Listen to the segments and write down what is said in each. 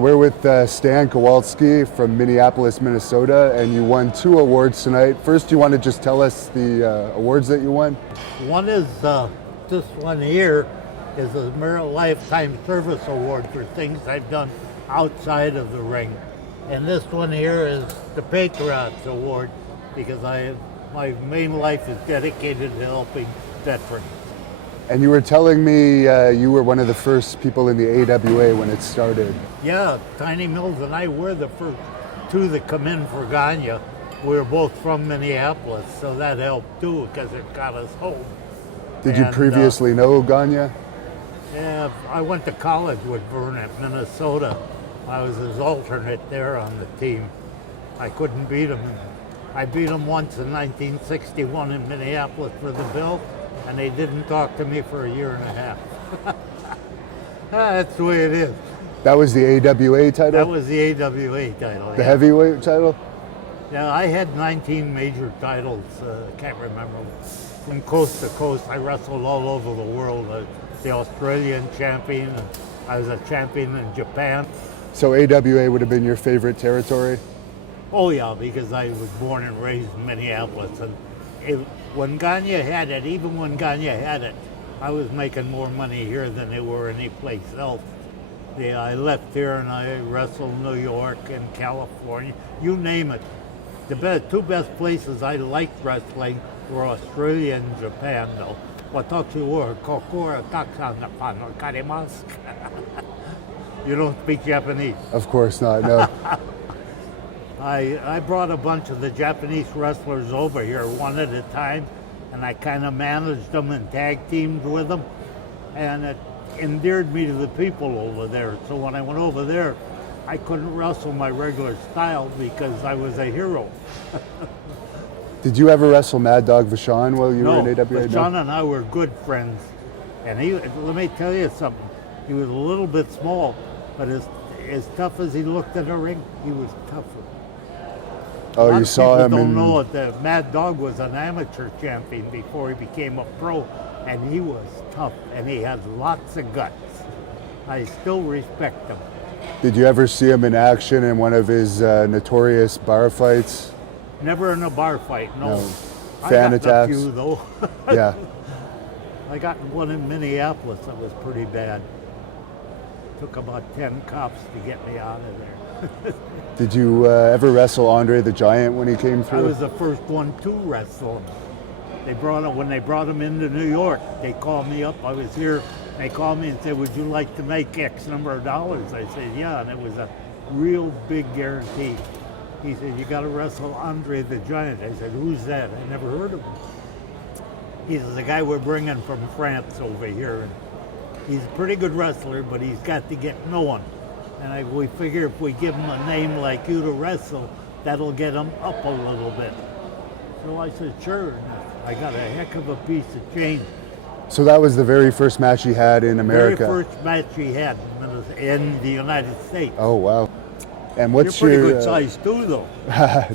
We're with Stan Kowalski from Minneapolis, Minnesota, and you won 2 awards tonight. First, do you want to just tell us the awards that you won? One is, this one here is a Merit Lifetime Service Award for things I've done outside of the ring. And this one here is the Patriots Award because my main life is dedicated to helping veterans. And you were telling me you were one of the first people in the AWA when it started. Yeah, Tiny Mills and I were the first 2 that come in for Gagne. We were both from Minneapolis, so that helped too because it got us home. Did you previously know Gagne? Yeah, I went to college with Vergn at Minnesota. I was his alternate there on the team. I couldn't beat him. I beat him once in 1961 in Minneapolis for the belt, and they didn't talk to me for a year and a half. That's the way it is. That was the AWA title? That was the AWA title. The heavyweight title? Yeah, I had 19 major titles. I can't remember. From coast to coast, I wrestled all over the world. The Australian champion. I was a champion in Japan. So AWA would have been your favorite territory? Oh yeah, because I was born and raised in Minneapolis. And when Gagne had it, even when Gagne had it, I was making more money here than they were anyplace else. Yeah, I left here and I wrestled in New York and California, you name it. The 2 best places I liked wrestling were Australia and Japan, though. You don't speak Japanese? Of course not, no. I brought a bunch of the Japanese wrestlers over here, one at a time, and I kind of managed them and tag teamed with them, and it endeared me to the people over there. So when I went over there, I couldn't wrestle my regular style because I was a hero. Did you ever wrestle Mad Dog Vachon while you were in AWA? Vachon and I were good friends, and let me tell you something, he was a little bit small, but as tough as he looked in the ring, he was tougher. Oh, you saw him don't know it. The Mad Dog was an amateur champion before he became a pro, and he was tough, and he had lots of guts. I still respect him. Did you ever see him in action in one of his notorious bar fights? Never in a bar fight, no. Fan attacks? I got a few, though. Yeah. I got one in Minneapolis that was pretty bad. Took about 10 cops to get me out of there. Did you ever wrestle Andre the Giant when he came through? I was the first one to wrestle him. When they brought him into New York, they called me up. I was here. They called me and said, "Would you like to make X number of dollars?" I said, "Yeah," and it was a real big guarantee. He said, "You got to wrestle Andre the Giant." I said, "Who's that?" I never heard of him. He says, "The guy we're bringing from France over here. And he's a pretty good wrestler, but he's got to get known. And we figure if we give him a name like you to wrestle, that'll get him up a little bit." So I said, "Sure." And I got a heck of a piece of change. So that was the very first match he had in America? Very first match he had in the United States. Oh, wow. And what's You're pretty good size too, though.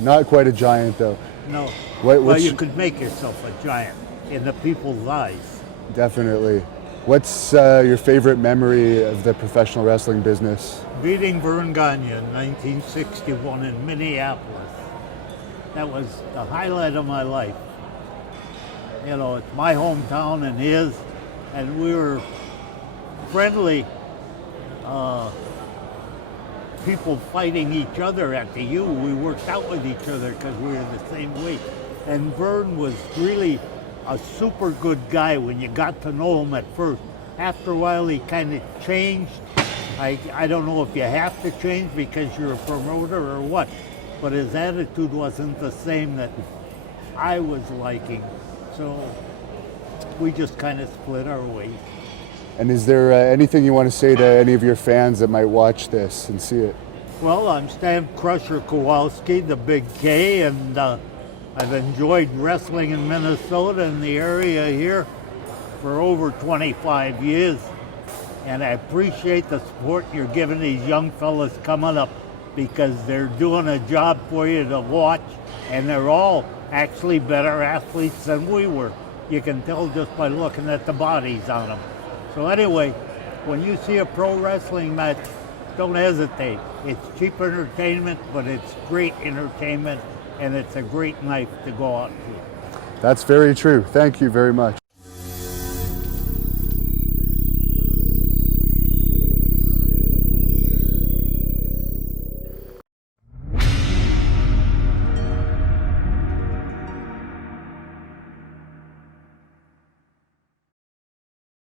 Not quite a giant, though. No. Well, you could make yourself a giant in the people's eyes. Definitely. What's your favorite memory of the professional wrestling business? Beating Vergn Gagne in 1961 in Minneapolis. That was the highlight of my life. You know, it's my hometown and his, and we were friendly people fighting each other at the U. We worked out with each other because we were the same weight. And Vergn was really a super good guy when you got to know him at first. After a while, he kind of changed. I don't know if you have to change because you're a promoter or what, but his attitude wasn't the same that I was liking. So we just kind of split our ways. And is there anything you want to say to any of your fans that might watch this and see it? Well, I'm Stan Crusher Kowalski, the Big K, and I've enjoyed wrestling in Minnesota and the area here for over 25 years. And I appreciate the support you're giving these young fellas coming up because they're doing a job for you to watch, and they're all actually better athletes than we were. You can tell just by looking at the bodies on them. So anyway, when you see a pro wrestling match, don't hesitate. It's cheap entertainment, but it's great entertainment, and it's a great night to go out to. That's very true. Thank you very much.